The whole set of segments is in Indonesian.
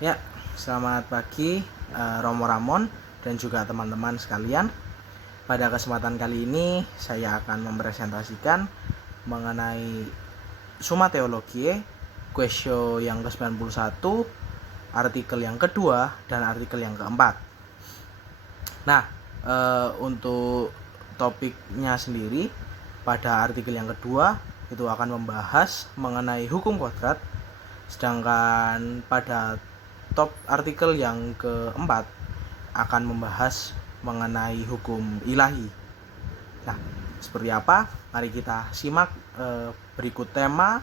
Ya, selamat pagi Romo Ramon dan juga teman-teman sekalian. Pada kesempatan kali ini saya akan mempresentasikan mengenai Summa Theologiae, kuesio yang ke-91, artikel yang kedua dan artikel yang keempat. Nah, untuk topiknya sendiri pada artikel yang kedua itu akan membahas mengenai hukum kodrat, sedangkan pada top artikel yang keempat akan membahas mengenai hukum ilahi. Nah, seperti apa? Mari kita simak berikut tema,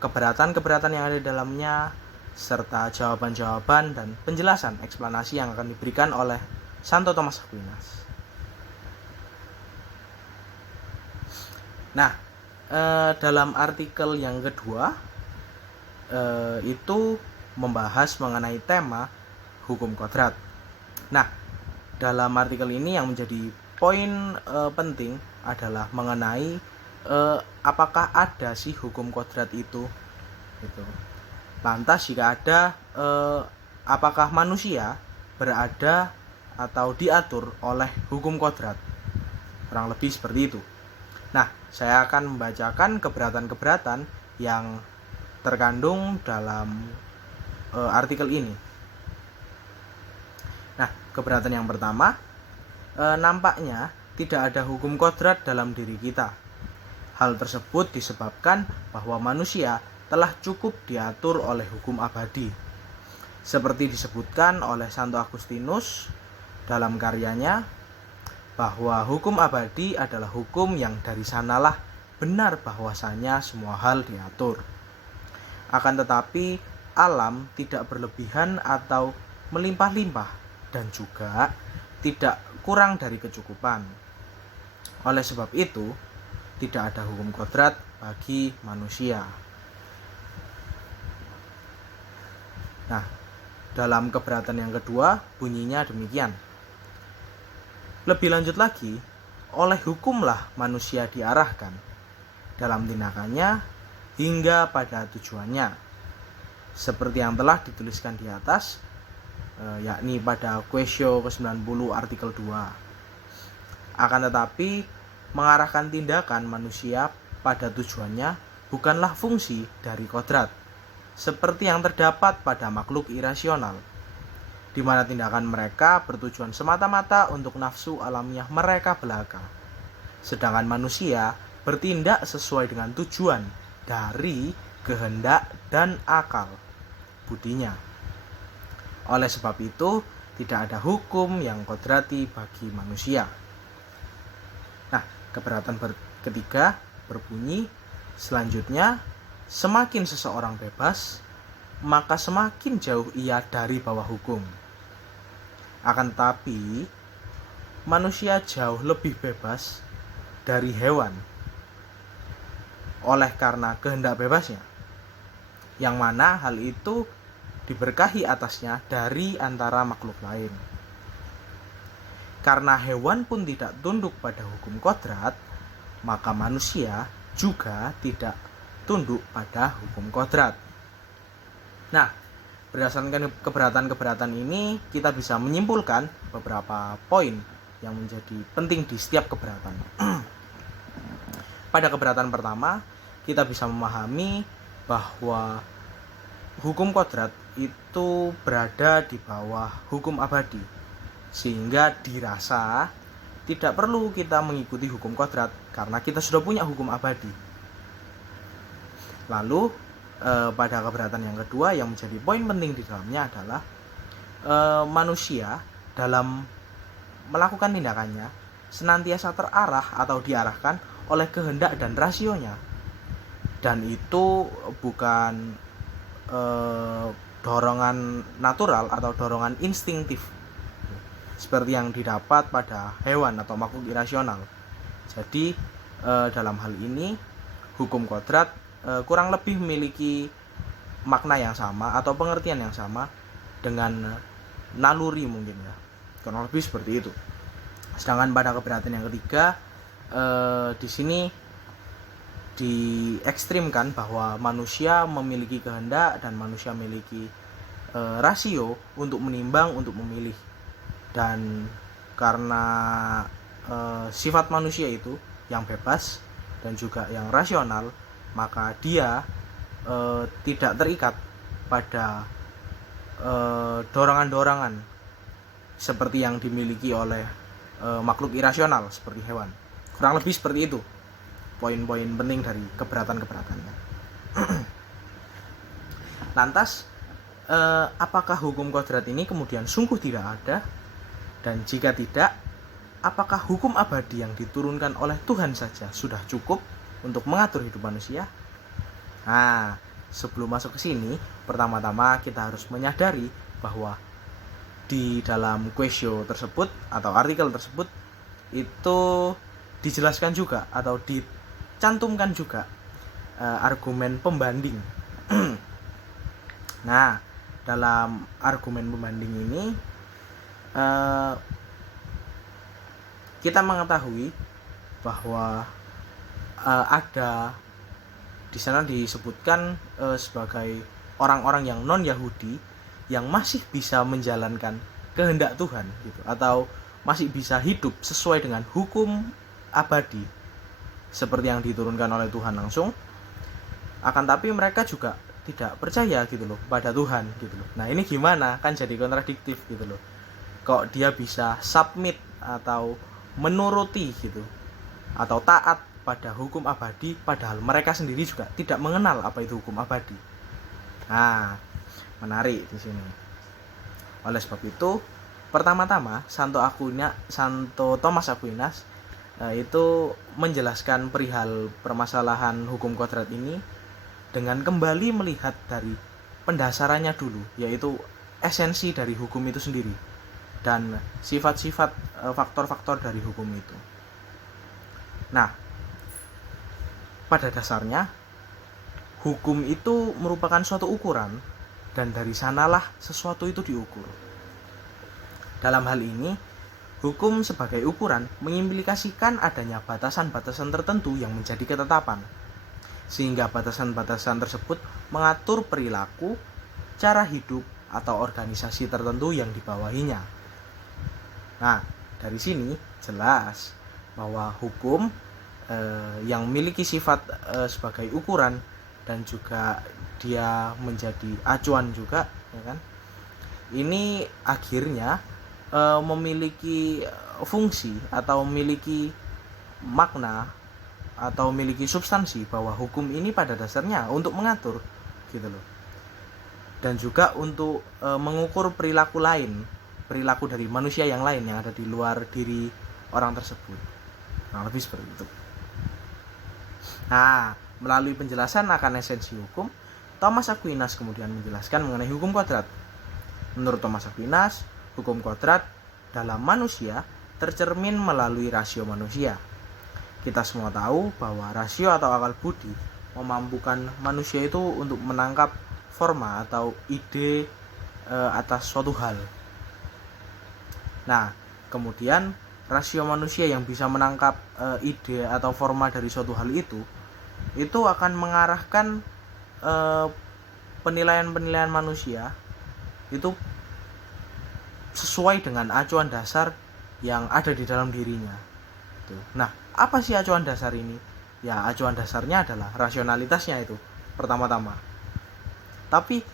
keberatan-keberatan yang ada di dalamnya, serta jawaban-jawaban dan penjelasan eksplanasi yang akan diberikan oleh Santo Thomas Aquinas. Nah, dalam artikel yang kedua itu membahas mengenai tema hukum kodrat. Nah, dalam artikel ini yang menjadi poin penting adalah mengenai apakah ada sih hukum kodrat itu gitu. Lantas jika ada, apakah manusia berada atau diatur oleh hukum kodrat? Kurang lebih seperti itu. Nah, saya akan membacakan keberatan-keberatan yang terkandung dalam artikel ini. Nah, keberatan yang pertama, nampaknya tidak ada hukum kodrat dalam diri kita. Hal tersebut disebabkan bahwa manusia telah cukup diatur oleh hukum abadi. Seperti disebutkan oleh Santo Agustinus dalam karyanya, bahwa hukum abadi adalah hukum yang dari sanalah benar bahwasanya semua hal diatur. Akan tetapi alam tidak berlebihan atau melimpah-limpah dan juga tidak kurang dari kecukupan. Oleh sebab itu, tidak ada hukum kodrat bagi manusia. Nah, dalam keberatan yang kedua bunyinya demikian. Lebih lanjut lagi, oleh hukumlah manusia diarahkan dalam tindakannya hingga pada tujuannya, seperti yang telah dituliskan di atas, yakni pada kuesio ke-90 artikel 2. Akan tetapi, mengarahkan tindakan manusia pada tujuannya bukanlah fungsi dari kodrat, seperti yang terdapat pada makhluk irasional, di mana tindakan mereka bertujuan semata-mata untuk nafsu alamiah mereka belaka. Sedangkan manusia bertindak sesuai dengan tujuan dari kehendak dan akal budinya. Oleh sebab itu, tidak ada hukum yang kodrati bagi manusia. Nah, keberatan ketiga berbunyi selanjutnya, semakin seseorang bebas, maka semakin jauh ia dari bawah hukum. Akan tetapi, manusia jauh lebih bebas dari hewan oleh karena kehendak bebasnya, yang mana hal itu diberkahi atasnya dari antara makhluk lain. Karena hewan pun tidak tunduk pada hukum kodrat, maka manusia juga tidak tunduk pada hukum kodrat. Nah, berdasarkan keberatan-keberatan ini, kita bisa menyimpulkan beberapa poin yang menjadi penting di setiap keberatan. Pada keberatan pertama, kita bisa memahami bahwa hukum kodrat itu berada di bawah hukum abadi, sehingga dirasa tidak perlu kita mengikuti hukum kodrat karena kita sudah punya hukum abadi. Lalu pada keberatan yang kedua yang menjadi poin penting di dalamnya adalah manusia dalam melakukan tindakannya senantiasa terarah atau diarahkan oleh kehendak dan rasionya, dan itu bukan dorongan natural atau dorongan instingtif seperti yang didapat pada hewan atau makhluk irasional. Jadi dalam hal ini hukum kodrat kurang lebih memiliki makna yang sama atau pengertian yang sama dengan naluri mungkin ya, kurang lebih seperti itu. Sedangkan pada keberatan yang ketiga di sini diekstrimkan bahwa manusia memiliki kehendak dan manusia memiliki rasio untuk menimbang, untuk memilih. Dan karena sifat manusia itu yang bebas dan juga yang rasional, maka dia tidak terikat pada dorongan-dorongan seperti yang dimiliki oleh makhluk irasional seperti hewan. Kurang lebih seperti itu poin-poin penting dari keberatan-keberatannya. Lantas, apakah hukum kodrat ini kemudian sungguh tidak ada? Dan jika tidak, apakah hukum abadi yang diturunkan oleh Tuhan saja sudah cukup untuk mengatur hidup manusia? Nah, sebelum masuk ke sini, pertama-tama kita harus menyadari bahwa di dalam kuesio tersebut atau artikel tersebut itu dijelaskan juga atau dicantumkan juga argumen pembanding. Nah, dalam argumen pembanding ini kita mengetahui bahwa ada di sana disebutkan sebagai orang-orang yang non-Yahudi yang masih bisa menjalankan kehendak Tuhan gitu, atau masih bisa hidup sesuai dengan hukum abadi seperti yang diturunkan oleh Tuhan langsung. Akan tapi mereka juga tidak percaya gitu loh pada Tuhan gitu loh. Nah, ini gimana? Kan jadi kontradiktif gitu loh. Kok dia bisa submit atau menuruti gitu atau taat pada hukum abadi padahal mereka sendiri juga tidak mengenal apa itu hukum abadi. Nah, menarik di sini. Oleh sebab itu, pertama-tama Santo Thomas Aquinas itu menjelaskan perihal permasalahan hukum kodrat ini dengan kembali melihat dari pendasarannya dulu, yaitu esensi dari hukum itu sendiri dan sifat-sifat faktor-faktor dari hukum itu. Nah, pada dasarnya hukum itu merupakan suatu ukuran dan dari sanalah sesuatu itu diukur. Dalam hal ini, hukum sebagai ukuran mengimplikasikan adanya batasan-batasan tertentu yang menjadi ketetapan, sehingga batasan-batasan tersebut mengatur perilaku, cara hidup, atau organisasi tertentu yang dibawahinya. Nah, dari sini jelas bahwa hukum yang memiliki sifat sebagai ukuran dan juga dia menjadi acuan juga, ya kan? Ini akhirnya memiliki fungsi atau memiliki makna atau memiliki substansi bahwa hukum ini pada dasarnya untuk mengatur gitu loh. Dan juga untuk mengukur perilaku lain, perilaku dari manusia yang lain yang ada di luar diri orang tersebut. Nah, lebih seperti itu. Nah, melalui penjelasan akan esensi hukum, Thomas Aquinas kemudian menjelaskan mengenai hukum kodrat. Menurut Thomas Aquinas, hukum kodrat dalam manusia tercermin melalui rasio manusia. Kita semua tahu bahwa rasio atau akal budi memampukan manusia itu untuk menangkap forma atau ide atas suatu hal. Nah, kemudian rasio manusia yang bisa menangkap ide atau forma dari suatu hal itu akan mengarahkan penilaian-penilaian manusia itu sesuai dengan acuan dasar yang ada di dalam dirinya. Nah, apa sih acuan dasar ini? Ya, acuan dasarnya adalah rasionalitasnya itu pertama-tama. Tapi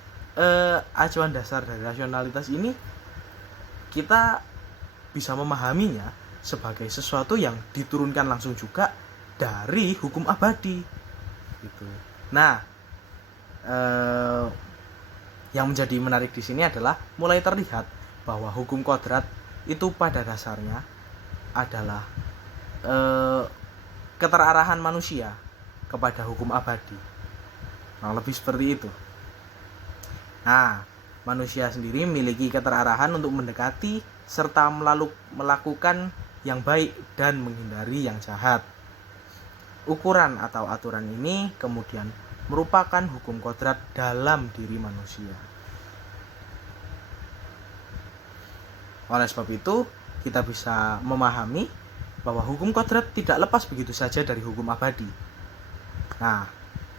acuan dasar dari rasionalitas ini kita bisa memahaminya sebagai sesuatu yang diturunkan langsung juga dari hukum abadi gitu. Nah, yang menjadi menarik di sini adalah mulai terlihat bahwa hukum kodrat itu pada dasarnya adalah keterarahan manusia kepada hukum abadi. Nah, lebih seperti itu. Nah, manusia sendiri memiliki keterarahan untuk mendekati serta melakukan yang baik dan menghindari yang jahat. Ukuran atau aturan ini kemudian merupakan hukum kodrat dalam diri manusia. Oleh sebab itu, kita bisa memahami bahwa hukum kodrat tidak lepas begitu saja dari hukum abadi. Nah,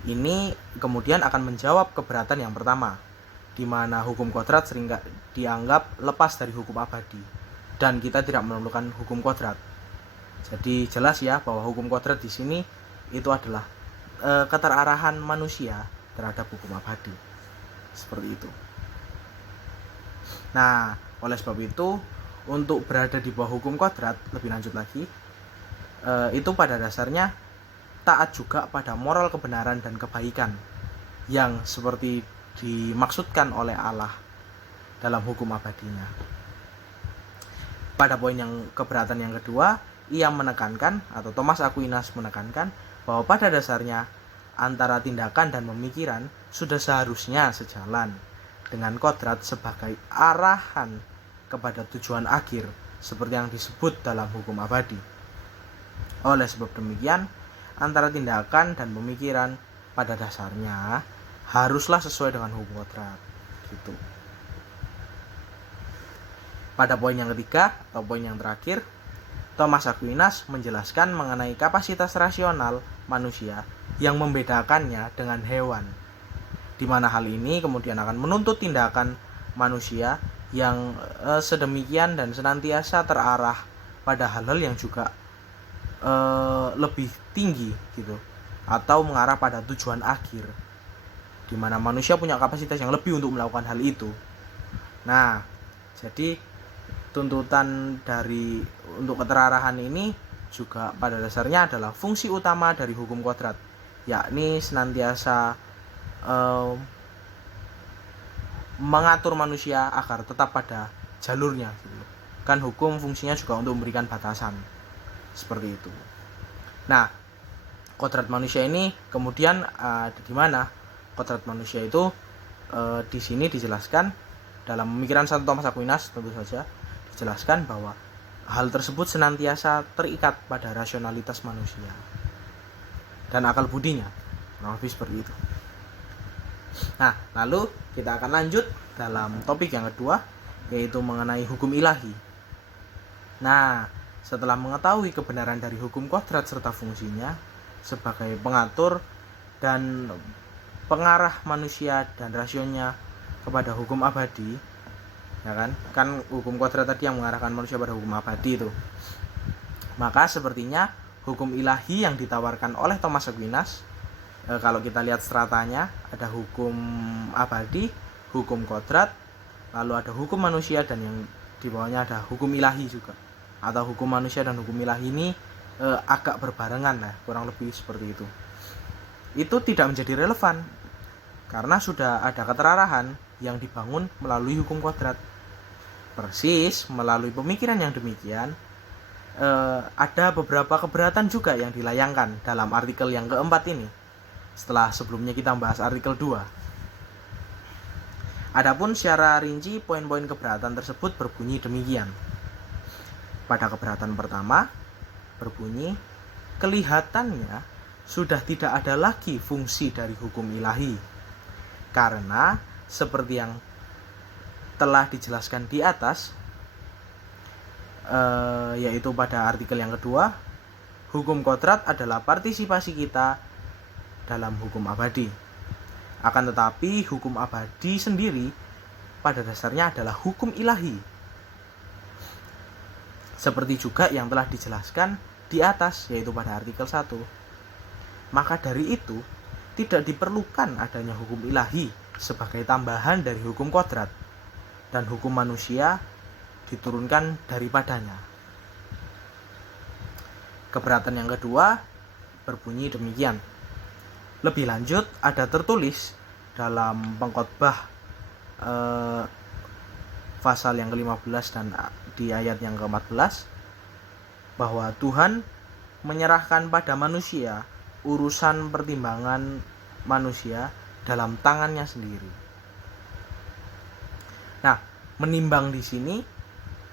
ini kemudian akan menjawab keberatan yang pertama, di mana hukum kodrat sering dianggap lepas dari hukum abadi dan kita tidak memerlukan hukum kodrat. Jadi jelas ya bahwa hukum kodrat di sini itu adalah keterarahan manusia terhadap hukum abadi. Seperti itu. Nah, oleh sebab itu untuk berada di bawah hukum kodrat lebih lanjut lagi, itu pada dasarnya taat juga pada moral kebenaran dan kebaikan yang seperti dimaksudkan oleh Allah dalam hukum abadinya. Pada poin yang keberatan yang kedua, ia menekankan atau Thomas Aquinas menekankan bahwa pada dasarnya antara tindakan dan pemikiran sudah seharusnya sejalan dengan kodrat sebagai arahan kepada tujuan akhir seperti yang disebut dalam hukum abadi. Oleh sebab demikian, antara tindakan dan pemikiran pada dasarnya haruslah sesuai dengan hukum kodrat. Gitu. Pada poin yang ketiga atau poin yang terakhir, Thomas Aquinas menjelaskan mengenai kapasitas rasional manusia yang membedakannya dengan hewan, di mana hal ini kemudian akan menuntut tindakan manusia yang sedemikian dan senantiasa terarah pada hal-hal yang juga lebih tinggi gitu, atau mengarah pada tujuan akhir, di mana manusia punya kapasitas yang lebih untuk melakukan hal itu. Nah, jadi tuntutan dari untuk keterarahan ini juga pada dasarnya adalah fungsi utama dari hukum kodrat, yakni senantiasa mengatur manusia agar tetap pada jalurnya gitu. Kan hukum fungsinya juga untuk memberikan batasan seperti itu. Nah, kodrat manusia ini kemudian di mana kodrat manusia itu di sini dijelaskan dalam pemikiran Santo Thomas Aquinas, tentu saja dijelaskan bahwa hal tersebut senantiasa terikat pada rasionalitas manusia dan akal budinya, kurang lebih seperti itu. Nah, lalu kita akan lanjut dalam topik yang kedua, yaitu mengenai hukum ilahi. Nah, setelah mengetahui kebenaran dari hukum kodrat serta fungsinya sebagai pengatur dan pengarah manusia dan rasionya kepada hukum abadi, ya kan hukum kodrat tadi yang mengarahkan manusia pada hukum abadi itu, maka sepertinya hukum ilahi yang ditawarkan oleh Thomas Aquinas, kalau kita lihat stratanya, ada hukum abadi, hukum kodrat, lalu ada hukum manusia, dan yang di bawahnya ada hukum ilahi juga, atau hukum manusia dan hukum ilahi ini agak berbarengan lah, kurang lebih seperti itu. Itu tidak menjadi relevan karena sudah ada keterarahan yang dibangun melalui hukum kodrat. Persis melalui pemikiran yang demikian, ada beberapa keberatan juga yang dilayangkan dalam artikel yang keempat ini, setelah sebelumnya kita membahas artikel 2. Adapun secara rinci poin-poin keberatan tersebut berbunyi demikian. Pada keberatan pertama berbunyi, kelihatannya sudah tidak ada lagi fungsi dari hukum ilahi, karena seperti yang telah dijelaskan di atas, yaitu pada artikel yang kedua, hukum kodrat adalah partisipasi kita dalam hukum abadi. Akan tetapi hukum abadi sendiri pada dasarnya adalah hukum ilahi, seperti juga yang telah dijelaskan di atas, yaitu pada artikel 1. Maka dari itu tidak diperlukan adanya hukum ilahi sebagai tambahan dari hukum kodrat, dan hukum manusia diturunkan daripadanya. Keberatan yang kedua berbunyi demikian. Lebih lanjut ada tertulis dalam Pengkhotbah pasal yang ke-15 dan di ayat yang ke-14 bahwa Tuhan menyerahkan pada manusia urusan pertimbangan manusia dalam tangannya sendiri. Nah, menimbang di sini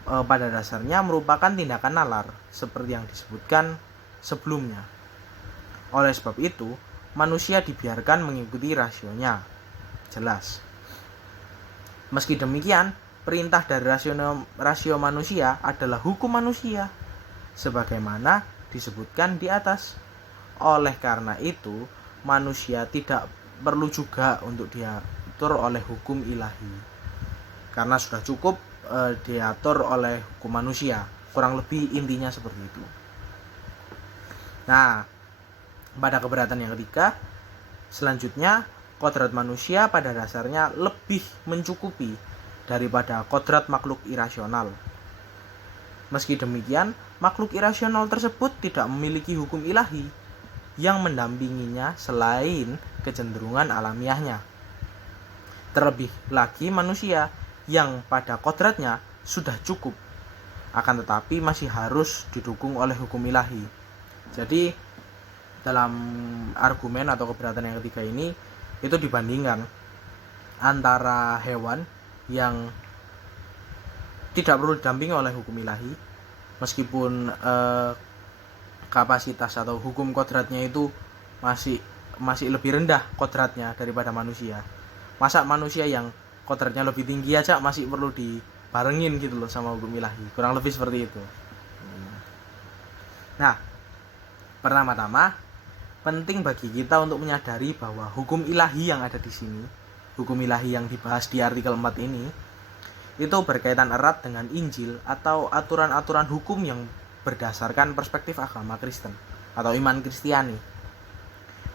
pada dasarnya merupakan tindakan nalar seperti yang disebutkan sebelumnya. Oleh sebab itu, manusia dibiarkan mengikuti rasionya. Jelas. Meski demikian, perintah dari rasio manusia adalah hukum manusia, sebagaimana disebutkan di atas. Oleh karena itu, manusia tidak perlu juga untuk dia diatur oleh hukum ilahi. Karena sudah cukup diatur oleh hukum manusia. Kurang lebih intinya seperti itu. Nah, pada keberatan yang ketiga, selanjutnya kodrat manusia pada dasarnya lebih mencukupi daripada kodrat makhluk irasional. Meski demikian, makhluk irasional tersebut tidak memiliki hukum ilahi yang mendampinginya selain kecenderungan alamiahnya. Terlebih lagi manusia yang pada kodratnya sudah cukup, akan tetapi masih harus didukung oleh hukum ilahi. Jadi dalam argumen atau keberatan yang ketiga ini itu dibandingkan antara hewan yang tidak perlu didampingi oleh hukum ilahi, meskipun kapasitas atau hukum kodratnya itu masih lebih rendah kodratnya daripada manusia. Masa manusia yang kodratnya lebih tinggi aja masih perlu dibarengin gitu loh sama hukum ilahi, kurang lebih seperti itu. Nah, pertama-tama penting bagi kita untuk menyadari bahwa hukum ilahi yang ada di sini, hukum ilahi yang dibahas di artikel 4 ini, itu berkaitan erat dengan Injil atau aturan-aturan hukum yang berdasarkan perspektif agama Kristen atau iman Kristiani.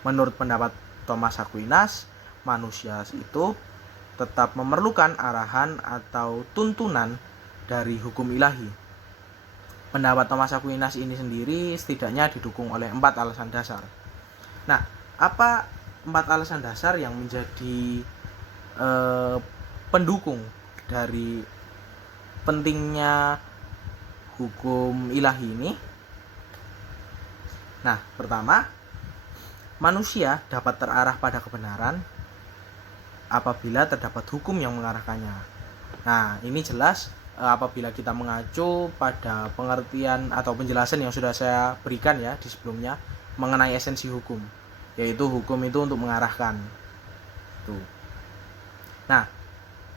Menurut pendapat Thomas Aquinas, manusia itu tetap memerlukan arahan atau tuntunan dari hukum ilahi. Pendapat Thomas Aquinas ini sendiri setidaknya didukung oleh 4 alasan dasar. Nah, apa 4 alasan dasar yang menjadi pendukung dari pentingnya hukum ilahi ini? Nah, pertama, manusia dapat terarah pada kebenaran apabila terdapat hukum yang mengarahkannya. Nah, ini jelas apabila kita mengacu pada pengertian atau penjelasan yang sudah saya berikan ya di sebelumnya mengenai esensi hukum, yaitu hukum itu untuk mengarahkan. Tuh. Nah,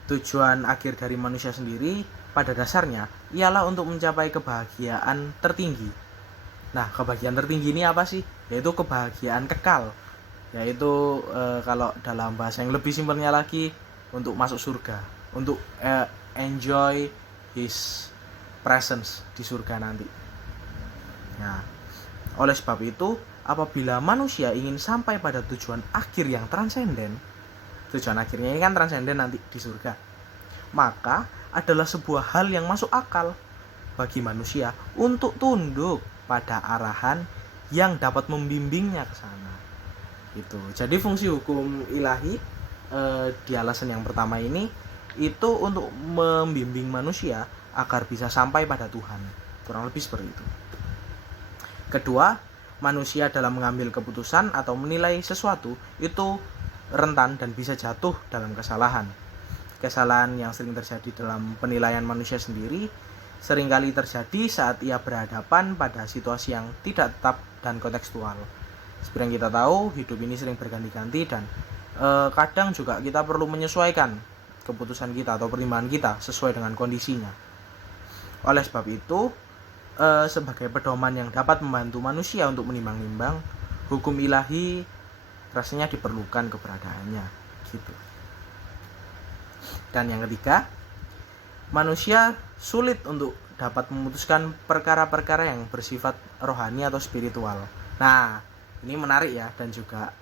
tujuan akhir dari manusia sendiri pada dasarnya ialah untuk mencapai kebahagiaan tertinggi. Nah, kebahagiaan tertinggi ini apa sih? Yaitu kebahagiaan kekal. Yaitu kalau dalam bahasa yang lebih simpelnya lagi, untuk masuk surga, untuk enjoy his presence di surga nanti. Nah, oleh sebab itu, apabila manusia ingin sampai pada tujuan akhir yang transenden, tujuan akhirnya ini kan transenden nanti di surga, maka adalah sebuah hal yang masuk akal bagi manusia untuk tunduk pada arahan yang dapat membimbingnya ke sana. Itu. Jadi fungsi hukum ilahi di alasan yang pertama ini itu untuk membimbing manusia agar bisa sampai pada Tuhan. Kurang lebih seperti itu. Kedua, manusia dalam mengambil keputusan atau menilai sesuatu itu rentan dan bisa jatuh dalam kesalahan. Kesalahan yang sering terjadi dalam penilaian manusia sendiri seringkali terjadi saat ia berhadapan pada situasi yang tidak tetap dan kontekstual. Seperti yang kita tahu, hidup ini sering berganti-ganti dan kadang juga kita perlu menyesuaikan keputusan kita atau pertimbangan kita sesuai dengan kondisinya. Oleh sebab itu, sebagai pedoman yang dapat membantu manusia untuk menimbang-nimbang, hukum ilahi rasanya diperlukan keberadaannya, gitu. Dan yang ketiga, manusia sulit untuk dapat memutuskan perkara-perkara yang bersifat rohani atau spiritual. Nah, ini menarik ya, dan juga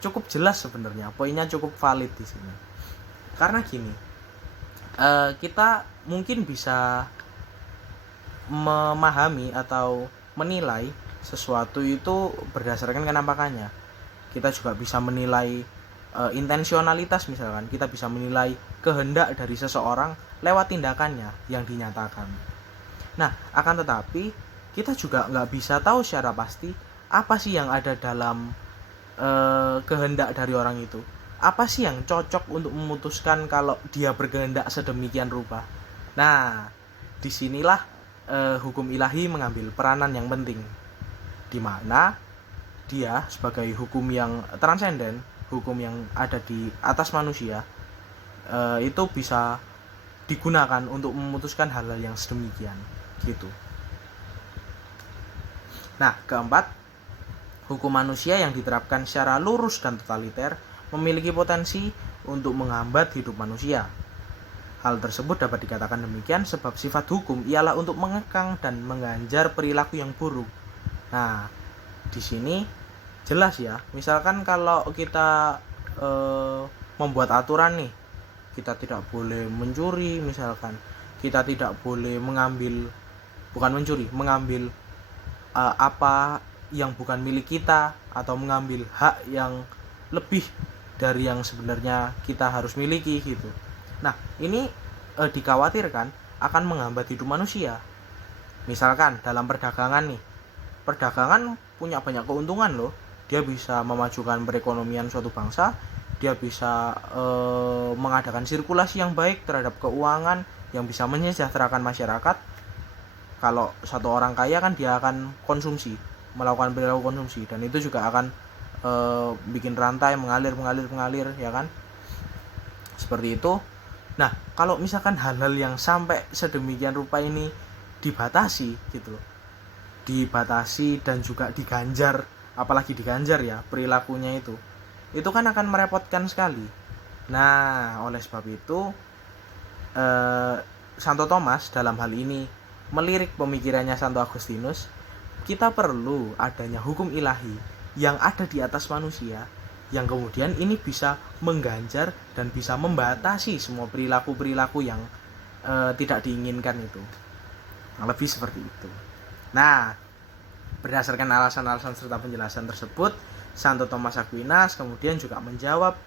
cukup jelas sebenarnya, poinnya cukup valid di sini. Karena gini, kita mungkin bisa memahami atau menilai sesuatu itu berdasarkan kenampakannya. Kita juga bisa menilai intensionalitas, misalkan kita bisa menilai kehendak dari seseorang lewat tindakannya yang dinyatakan. Nah, akan tetapi kita juga nggak bisa tahu secara pasti apa sih yang ada dalam kehendak dari orang itu. Apa sih yang cocok untuk memutuskan kalau dia berkehendak sedemikian rupa. Nah, disinilah hukum ilahi mengambil peranan yang penting, di mana dia sebagai hukum yang transenden, hukum yang ada di atas manusia, itu bisa digunakan untuk memutuskan hal-hal yang sedemikian, gitu. Nah, keempat, hukum manusia yang diterapkan secara lurus dan totaliter memiliki potensi untuk menghambat hidup manusia. Hal tersebut dapat dikatakan demikian sebab sifat hukum ialah untuk mengekang dan mengganjar perilaku yang buruk. Nah, di sini jelas ya, misalkan kalau kita membuat aturan nih, kita tidak boleh mencuri misalkan, kita tidak boleh mengambil apa yang bukan milik kita, atau mengambil hak yang lebih dari yang sebenarnya kita harus miliki gitu. Nah, ini dikhawatirkan akan menghambat hidup manusia. Misalkan dalam perdagangan nih, perdagangan punya banyak keuntungan loh. Dia bisa memajukan perekonomian suatu bangsa, dia bisa mengadakan sirkulasi yang baik terhadap keuangan yang bisa menyejahterakan masyarakat. Kalau satu orang kaya kan dia akan konsumsi, melakukan perilaku konsumsi, dan itu juga akan bikin rantai mengalir ya kan, seperti itu. Nah, kalau misalkan hal-hal yang sampai sedemikian rupa ini dibatasi gitu loh, dibatasi dan juga diganjar, apalagi diganjar ya perilakunya itu kan akan merepotkan sekali. Nah, oleh sebab itu Santo Thomas dalam hal ini melirik pemikirannya Santo Agustinus, kita perlu adanya hukum ilahi yang ada di atas manusia, yang kemudian ini bisa mengganjar dan bisa membatasi semua perilaku-perilaku yang tidak diinginkan itu. Lebih seperti itu. Nah, berdasarkan alasan-alasan serta penjelasan tersebut, Santo Thomas Aquinas kemudian juga menjawab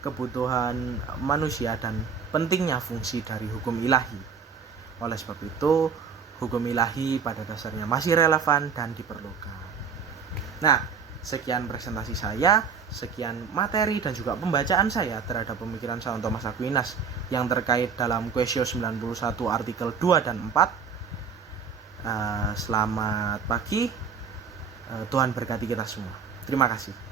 kebutuhan manusia dan pentingnya fungsi dari hukum ilahi. Oleh sebab itu, hukum ilahi pada dasarnya masih relevan dan diperlukan. Nah, sekian presentasi saya, sekian materi dan juga pembacaan saya terhadap pemikiran Santo Thomas Aquinas yang terkait dalam Quaestio 91 artikel 2 dan 4. Selamat pagi, Tuhan berkati kita semua. Terima kasih.